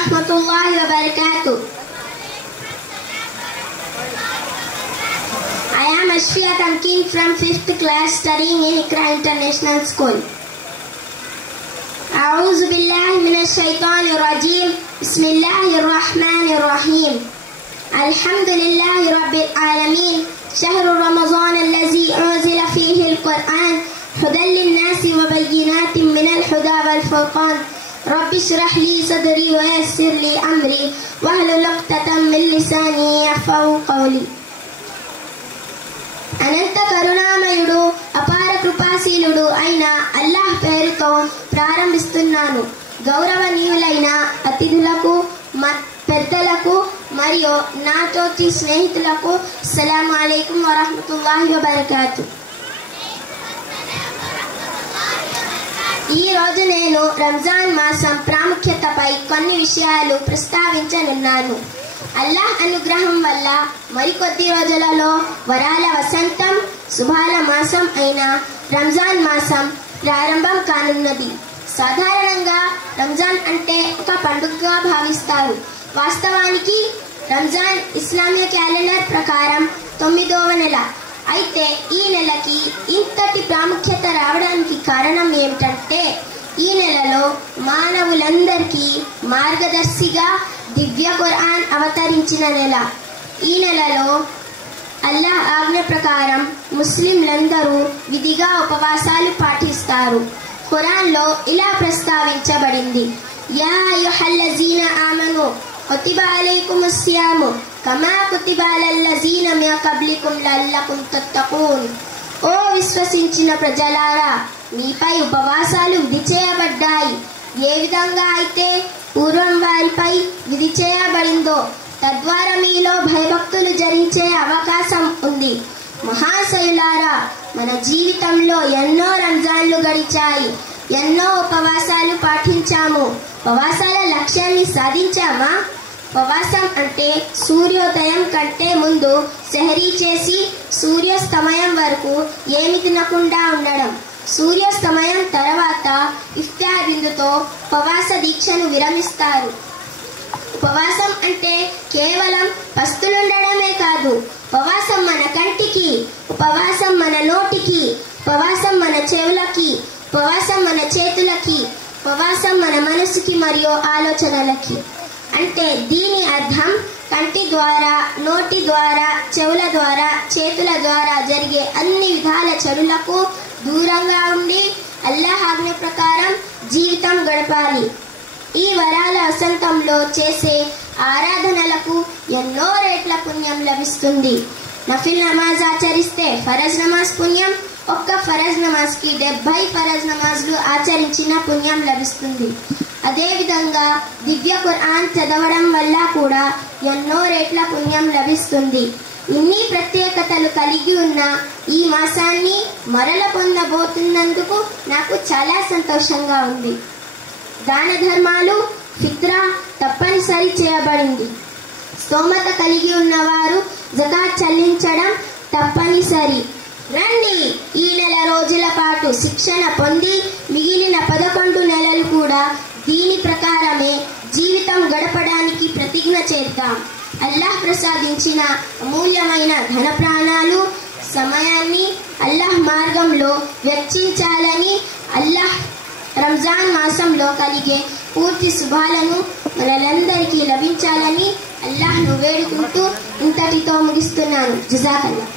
warahmatullahi wabarakatuh. I am Ashfiya Tamkeen from 5th class studying in Iqra International School. أعوذ بالله من الشيطان الرجيم. بسم الله الرحمن الرحيم. الحمد لله رب العالمين. شهر رمضان الذي أنزل فيه القرآن هدى للناس وبينات من الهدى والفرقان. رب اشرح لي صدري ويسر لي أمري واحلل عقدة من لساني يفقهوا قولي. అనంత కరుణామయుడు అపార కృపాశీలుడు అయిన అల్లాహ్ పేరుతో ప్రారంభిస్తున్నాను. గౌరవనీయులైన అతిథులకు, పెద్దలకు మరియు నా తోటి స్నేహితులకు అస్సలాము అలైకుం వరహ్మతుల్లాహి వబరకాతు. ఈ రోజు నేను రంజాన్ మాసం ప్రాముఖ్యతపై కొన్ని విషయాలు ప్రస్తావించనున్నాను. అల్లాహ్ అనుగ్రహం వల్ల మరికొద్ది రోజులలో వరాల వసంతం, శుభాల మాసం అయిన రంజాన్ మాసం ప్రారంభం కానున్నది. సాధారణంగా రంజాన్ అంటే ఒక పండుగగా భావిస్తారు. వాస్తవానికి రంజాన్ ఇస్లామీయ క్యాలెండర్ ప్రకారం 9వ నెల. అయితే ఈ నెలకి ఇంతటి ప్రాముఖ్యత రావడానికి కారణం ఏమిటంటే ఈ నెలలో మానవులందరికీ మార్గదర్శిగా దివ్య ఖురాన్ అవతరించిన నెల. ఈ నెలలో అల్లాహ్ ఆజ్ఞ ప్రకారం ముస్లింలందరూ విధిగా ఉపవాసాలు పాటిస్తారు. ఖురాన్లో ఇలా ప్రస్తావించబడింది, యా అయ్యుహల్లజీన ఆమను కుతిబ అలైకుముస్ సియాము కమా కుతిబ అలల్లజీన మిన్ కబ్లికుం లఅల్లకుం తత్తఖూన్. ఓ విశ్వసించిన ప్రజలారా, మీపై ఉపవాసాలు విధి చేయబడ్డాయి, ఏ విధంగా అయితే పూర్వం వారిపై విధి చేయబడిందో, తద్వారా మీలో భయభక్తులు జరించే అవకాశం ఉంది. మహాశయులారా, మన జీవితంలో ఎన్నో రంజాన్లు గడిచాయి, ఎన్నో ఉపవాసాలు పాటించాము. ఉపవాసాల లక్ష్యాన్ని సాధించామా? ఉపవాసం అంటే సూర్యోదయం కంటే ముందు సెహరీ చేసి సూర్యాస్తమయం వరకు ఏమి తినకుండా ఉండడం, సూర్యాస్తమయం తర్వాత ఇఫ్తార్ విందుతో ఉపవాస దీక్షను విరమిస్తారు. ఉపవాసం అంటే కేవలం పస్తులుండడమే కాదు. ఉపవాసం మన కంటికి, ఉపవాసం మన నోటికి, ఉపవాసం మన చెవులకి, ఉపవాసం మన చేతులకి, ఉపవాసం మన మనసుకి మరియు ఆలోచనలకి. అంటే దీని అర్థం కంటి ద్వారా, నోటి ద్వారా, చెవుల ద్వారా, చేతుల ద్వారా జరిగే అన్ని విధాల చెడులకు దూరంగా ఉండి అల్లాహ్ ఆజ్ఞ ప్రకారం జీవితం గడపాలి. ఈ వరాల వసంతంలో చేసే ఆరాధనలకు ఎన్నో రేట్ల పుణ్యం లభిస్తుంది. నఫిల్ నమాజ్ ఆచరిస్తే ఫరజ్ నమాజ్ పుణ్యం, ఒక్క ఫరజ్ నమాజ్కి 70 ఫరజ్ నమాజ్లు ఆచరించిన పుణ్యం లభిస్తుంది. అదేవిధంగా దివ్య ఖురాన్ చదవడం వల్ల కూడా ఎన్నో రేట్ల పుణ్యం లభిస్తుంది. ఇన్ని ప్రత్యేకతలు కలిగి ఉన్న ఈ మాసాన్ని మరల పొందబోతున్నందుకు నాకు చాలా సంతోషంగా ఉంది. దాన ధర్మాలు, ఫిత్రా తప్పనిసరి చేయబడింది. స్తోమత కలిగి ఉన్నవారు జకాత్ చెల్లించడం తప్పనిసరి. రండి, ఈ నెల రోజుల పాటు శిక్షణ పొంది మిగిలిన 11 నెలలు కూడా దీని ప్రకారమే జీవితం గడపడానికి ప్రతిజ్ఞ చేద్దాం. అల్లాహ్ ప్రసాదించిన అమూల్యమైన ధన ప్రాణాలు, సమయాన్ని అల్లాహ్ మార్గంలో వెచ్చించాలని, అల్లాహ్ రంజాన్ మాసంలో కలిగే పూర్తి శుభాలను మనలందరికీ లభించాలని అల్లాహ్ను వేడుకుంటూ ఇంతటితో ముగిస్తున్నాను. జజాకల్లాహ్.